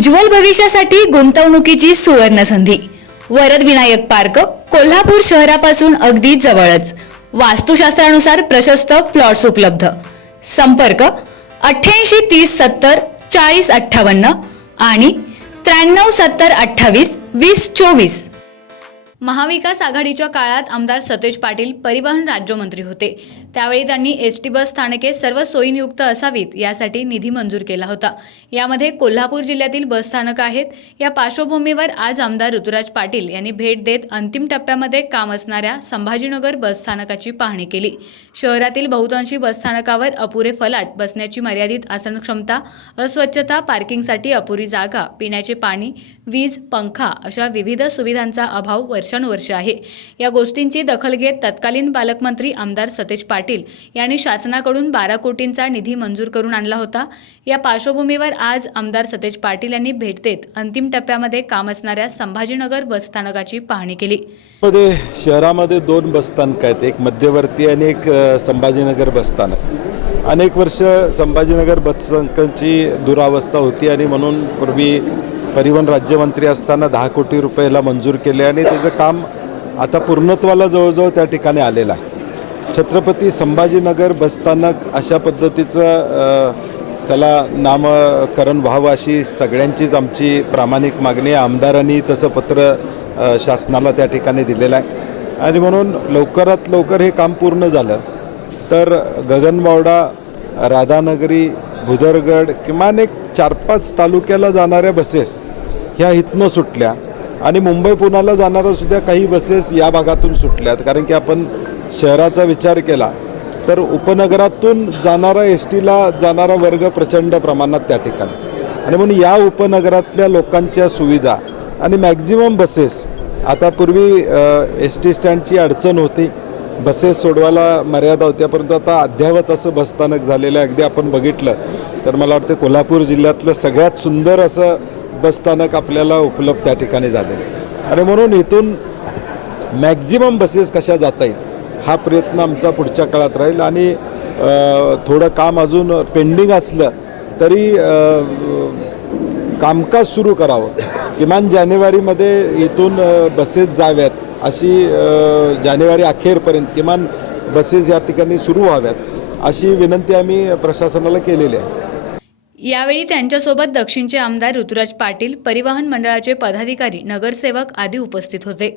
उज्ज्वल भविष्यासाठी गुंतवणुकीची सुवर्ण संधी। वरद विनायक पार्क कोल्हापूर शहरापासून अगदी जवळच। वास्तुशास्त्रानुसार प्रशस्त प्लॉट्स उपलब्ध। संपर्क 88 30 70 40 58 आणि 93 70 28 20 24। महाविकास आघाडीच्या काळात आमदार सतेज पाटील परिवहन राज्यमंत्री होते। त्यावेळी त्यांनी एसटी बस स्थानके सर्व सोयींयुक्त असावीत यासाठी निधी मंजूर केला होता। यामध्ये कोल्हापूर जिल्ह्यातील बस स्थानक आहेत। या पार्श्वभूमीवर आज आमदार ऋतुराज पाटील यांनी भेट देत अंतिम टप्प्यामध्ये काम असणाऱ्या संभाजीनगर बस स्थानकाची पाहणी केली। शहरातील बहुतांशी बस स्थानकावर अपुरे फलाट, बसण्याची मर्यादित आसन क्षमता, अस्वच्छता, पार्किंगसाठी अपुरी जागा, पिण्याचे पाणी, वीज, पंखा अशा विविध सुविधांचा अभाव वर्षानुवर्षे आहे। या गोष्टींची दखल घेत तत्कालीन पालकमंत्री आमदार सतेज पाटील यांनी शासनाकडून 12 कोटींचा निधी मंजूर करून आणला होता। या पार्श्वभूमीवर आज आमदार सतेज पाटील यांनी भेट देत अंतिम टप्प्यामध्ये काम असणाऱ्या संभाजीनगर बस स्थानकाची पाहणी केली। शहरामध्ये 2 बस स्थानक आहेत, एक मध्यवर्ती आणि एक संभाजीनगर बस स्थानक। अनेक वर्ष संभाजीनगर बस स्थानकाची दुरावस्था होती आणि म्हणून पूर्वी परिवहन राज्यमंत्री असताना 10 कोटी रुपयाला मंजूर केले आणि त्याचं काम आता पूर्णत्वाला जवळजवळ त्या ठिकाणी आलेलं आहे। छत्रपती संभाजीनगर बसस्थानक अशा पद्धतीचं त्याला नामकरण व्हावं अशी सगळ्यांचीच आमची प्रामाणिक मागणी आहे। आमदारांनी तसं पत्र शासनाला त्या ठिकाणी दिलेलं आहे आणि म्हणून लवकरात लवकर हे काम पूर्ण झालं तर गगनबावडा, राधानगरी, भुदरगड किमान एक 4-5 तालुक्याला जाणाऱ्या बसेस ह्या इथनं सुटल्या आणि मुंबई पुण्याला जाणाऱ्या सुद्धा काही बसेस या भागातून सुटल्यात। कारण की आपण शहराचा विचार केला तर उपनगरातून जाणारा एसटीला जाणारा वर्ग प्रचंड प्रमाणात त्या ठिकाणी आणि म्हणून या उपनगरातल्या लोकांच्या सुविधा आणि मॅक्झिमम बसेस आता पूर्वी एसटी स्टँडची अडचण होती, बसेस सोडवायला मर्यादा होत्या, परंतु आता अद्ययावत असं बसस्थानक झालेलं आहे। अगदी आपण बघितलं तर मला वाटतं कोल्हापूर जिल्ह्यातलं सगळ्यात सुंदर असं बसस्थानक आपल्याला उपलब्ध त्या ठिकाणी झालेलं आहे आणि म्हणून इथून मॅक्झिमम बसेस कशा जाता येईल हा प्रयत्न आमचा पुढच्या काळात राहील आणि थोडं काम अजून पेंडिंग असलं तरी कामकाज सुरू करावं। किमान जानेवारीमध्ये इथून बसेस जाव्यात अशी जानेवारी अखेरपर्यंत किमान बसेस या ठिकाणी सुरू व्हाव्यात अशी विनंती आम्ही प्रशासनाला केलेली आहे। यावेळी त्यांच्यासोबत दक्षिणचे आमदार ऋतुराज पाटील, परिवहन मंडळाचे पदाधिकारी, नगरसेवक आदी उपस्थित होते।